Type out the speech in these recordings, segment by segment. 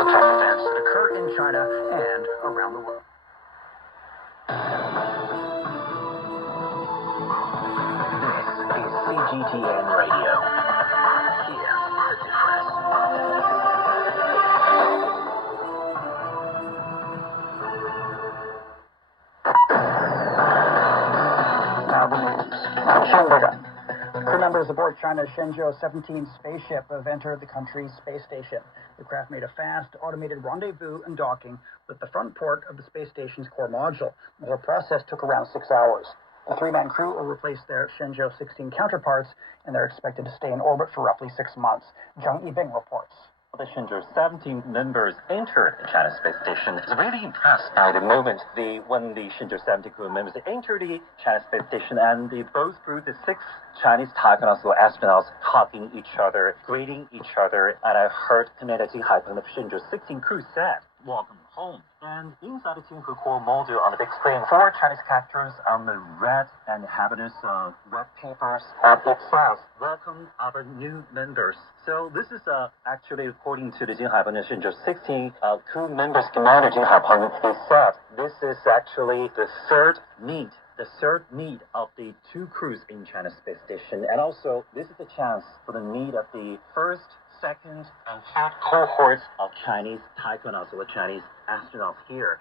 the top events that occur in China and around the world. This is CGTN Radio. Hear the difference. Now the news. Shanghai. Crew members aboard China's Shenzhou-17 spaceship have entered the country's space station. The craft made a fast, automated rendezvous and docking with the front port of the space station's core module. The whole process took around 6 hours. The three-man crew will replace their Shenzhou-16 counterparts, and they're expected to stay in orbit for roughly 6 months. Zhang Yibing reports. The Shenzhou-17 members entered the China space station. I was really impressed by the moment when the Shenzhou-17 crew members entered the China space station, and they both through the 6 Chinese Taikonauts or astronauts talking each other, greeting each other, and I heard Commander Jing Haipeng of Shenzhou-16 crew said, "Welcome home." And inside the Jinhu core module on the big screen, 4 Chinese characters on the red and happiness red papers, and it says, "Welcome our new members." So this is actually according to the Jing Haipeng and Shenzhou-16 crew members commander Jing Haipeng, he said this is actually the third meet of the 2 crews in China's space station, and also this is a chance for the meet of the first, second, and third cohorts of Chinese Taikonauts or Chinese astronauts here.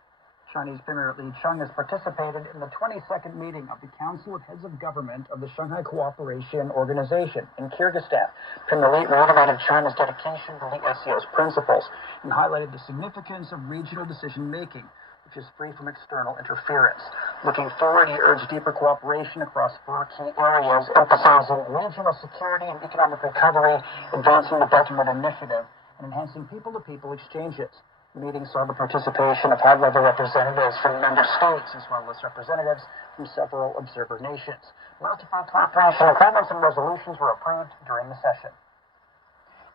Chinese Premier Li Cheng has participated in the 22nd meeting of the Council of Heads of Government of the Shanghai Cooperation Organization in Kyrgyzstan. Premier Li reiterated China's dedication to the SCO's principles and highlighted the significance of regional decision-making, which is free from external interference. Looking forward, he urged deeper cooperation across 4 key areas, emphasizing regional security and economic recovery, advancing the Belt and Road Initiative, and enhancing people-to-people exchanges. The meeting saw the participation of high-level representatives from member states, as well as representatives from several observer nations. Multiple cooperation agreements and resolutions were approved during the session.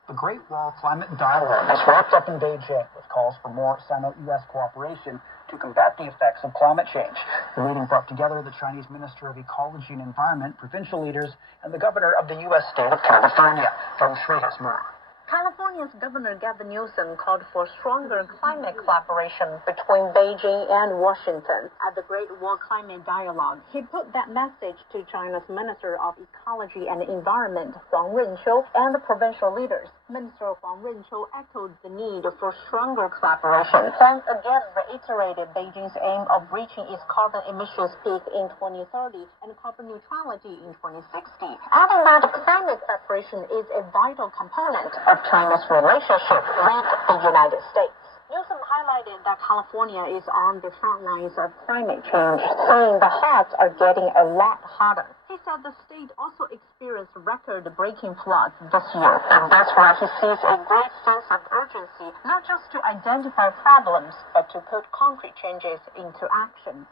The Great Wall Climate Dialogue has wrapped up in Beijing with calls for more Sino-U.S. cooperation to combat the effects of climate change. The meeting brought together the Chinese Minister of Ecology and Environment, provincial leaders, and the governor of the U.S. state of California. Feng Shui has more. California's Governor Gavin Newsom called for stronger climate collaboration between Beijing and Washington at the Great Wall Climate Dialogue. He put that message to China's Minister of Ecology and Environment, Huang Renqiu, and the provincial leaders. Minister Huang Renqiu echoed the need for stronger collaboration. Huang again reiterated Beijing's aim of reaching its carbon emissions peak in 2030 and carbon neutrality in 2060, adding that climate cooperation is a vital component of China's relationship with the United States. Newsom highlighted that California is on the front lines of climate change, saying the hots are getting a lot hotter. He said the state also experienced record-breaking floods this year, and that's why he sees a great sense of urgency, not just to identify problems, but to put concrete changes into action.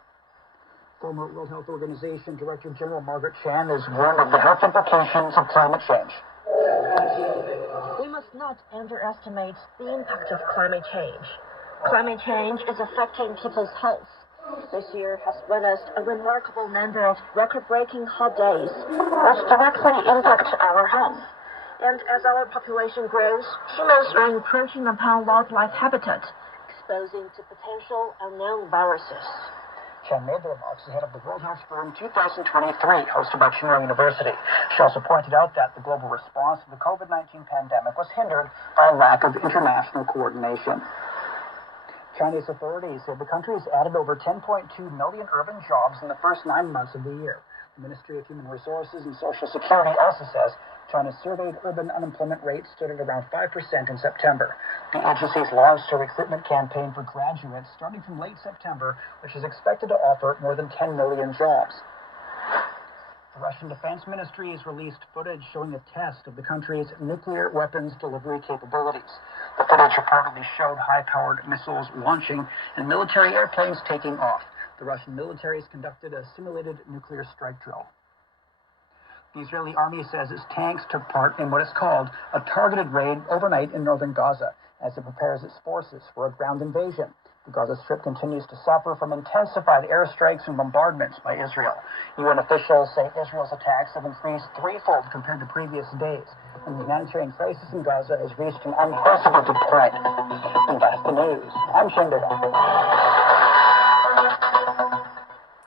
Former World Health Organization Director General Margaret Chan has warned of the health implications of climate change. We must not underestimate the impact of climate change. Climate change is affecting people's health. This year has witnessed a remarkable number of record-breaking hot days, which directly impact our health. And as our population grows, humans are encroaching upon wildlife habitat, exposing to potential unknown viruses. Chen made the remarks ahead of the World Health Forum 2023, hosted by Tsinghua University. She also pointed out that the global response to the COVID-19 pandemic was hindered by a lack of international coordination. Chinese authorities said the country has added over 10.2 million urban jobs in the first 9 months of the year. The Ministry of Human Resources and Social Security also says China's surveyed urban unemployment rate stood at around 5% in September. The agency's launched a recruitment campaign for graduates starting from late September, which is expected to offer more than 10 million jobs. The Russian Defense Ministry has released footage showing a test of the country's nuclear weapons delivery capabilities. The footage reportedly showed high-powered missiles launching and military airplanes taking off. The Russian military has conducted a simulated nuclear strike drill. The Israeli army says its tanks took part in what is called a targeted raid overnight in northern Gaza as it prepares its forces for a ground invasion. The Gaza Strip continues to suffer from intensified airstrikes and bombardments by Israel. UN officials say Israel's attacks have increased threefold compared to previous days, and the humanitarian crisis in Gaza has reached an unprecedented point. And by News. I'm Shane Bigelow.